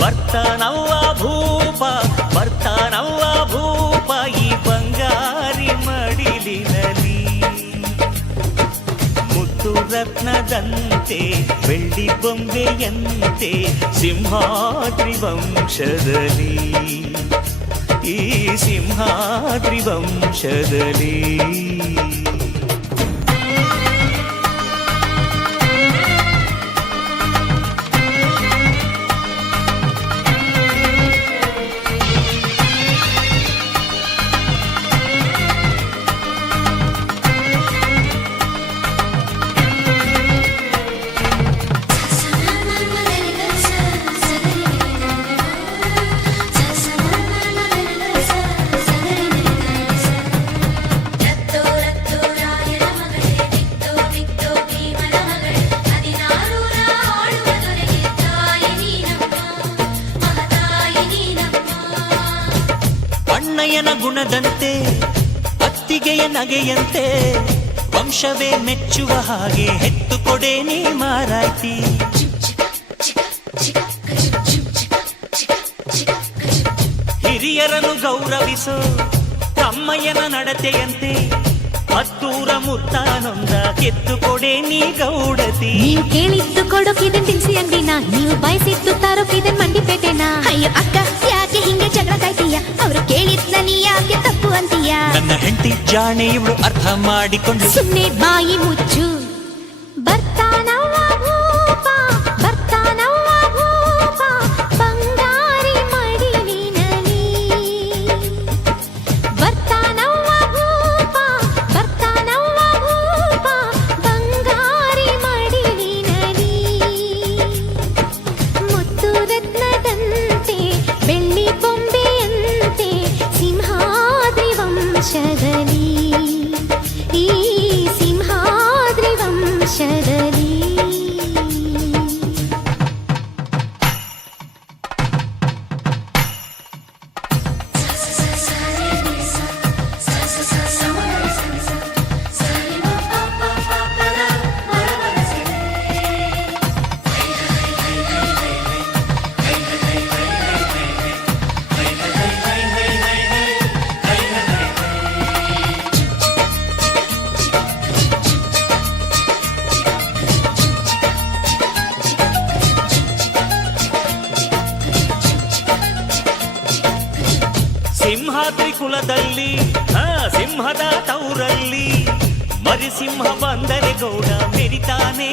ಬರ್ತಾನವ್ವ ಭೂಪ ಬರ್ತಾನವ್ವ ಭೂಪ ಈ ಬಂಗಾರಿ ಮಡಿಲಿನಲಿ ಮುತ್ತು ರತ್ನದಂತೆ ಬೆಳ್ಳಿ ಬೊಂಬೆಯಂತೆ ಸಿಂಹಾದ್ರಿ ವಂಶದಲ್ಲಿ ಈ ಸಿಂಹಾದ್ರಿ ವಂಶದಲ್ಲಿ ಅಣ್ಣಯ್ಯನ ಗುಣದಂತೆ ಅತ್ತಿಗೆಯ ನಗೆಯಂತೆ ವಂಶವೇ ಮೆಚ್ಚುವ ಹಾಗೆ ಹೆತ್ತು ಕೊಡೆ ನೀ ಮಾರಾಯ್ತಿ ಹಿರಿಯರನ್ನು ಗೌರವಿಸೋ ತಮ್ಮಯ್ಯನ ನಡತೆಯಂತೆ ಹತ್ತೂರ ಮುತ್ತಾನೊಂದ ಕೆತ್ತು ಕೊಡೆ ನೀ ಗೌಡತಿ ನೀವು ಕೇಳಿದ್ದು ಕೊಡೋಕಿದನ್ ತಿನ್ಸಿ ಅಂಗಡಿನ ನೀವು ಬಯಸಿದ್ದು ತಾರೋಕಿದನ್ ಮಂಡಿಪೇಟೆನಾ ಅಯ್ಯೋ ಅಕ್ಕ ಯಾಕೆ ಹಿಂಗೆ ಜಗಳ ಕಾಯ್ತೀಯ ಅವರು ಕೇಳಿದ್ನ ನೀ ಯಾಕೆ ತಪ್ಪು ಅಂತೀಯ ನನ್ನ ಹೆಂಡತಿ ಜಾಣೆ ಇವಳು ಅರ್ಥ ಮಾಡಿಕೊಂಡು ಸುಮ್ಮನೆ ಬಾಯಿ ಮುಚ್ಚು ಬರ್ತಾನವ್ವ ಭೂಪ ಬರ್ತಾನವ್ವ ಭೂಪ ಬಂಗಾರಿ ಮಡಿಲಿನಲಿ ಬರ್ತಾನವ್ವ ಭೂಪ ಬರ್ತಾನವ್ವ ಭೂಪ ಬಂಗಾರಿ ಮಡಿಲಿನಲಿ ಮುತ್ತು ರತ್ನದಂತೆ ಬೆಳ್ಳಿ ಬೊಂಬೆಯಂತೆ ಸಿಂಹಾದ್ರಿ ವಂಶದಲ್ಲಿ ಈ ಸಿಂಹಾದ್ರಿ ವಂಶದಲ್ಲಿ ಸಿಂಹಾದ್ರಿ ಕುಲದಲ್ಲಿ ಸಿಂಹದ ತೌರಲ್ಲಿ ಮರಿಸಿಂಹ ಬಂದರೆ ಗೌಡ ಮೆರಿತಾನೆ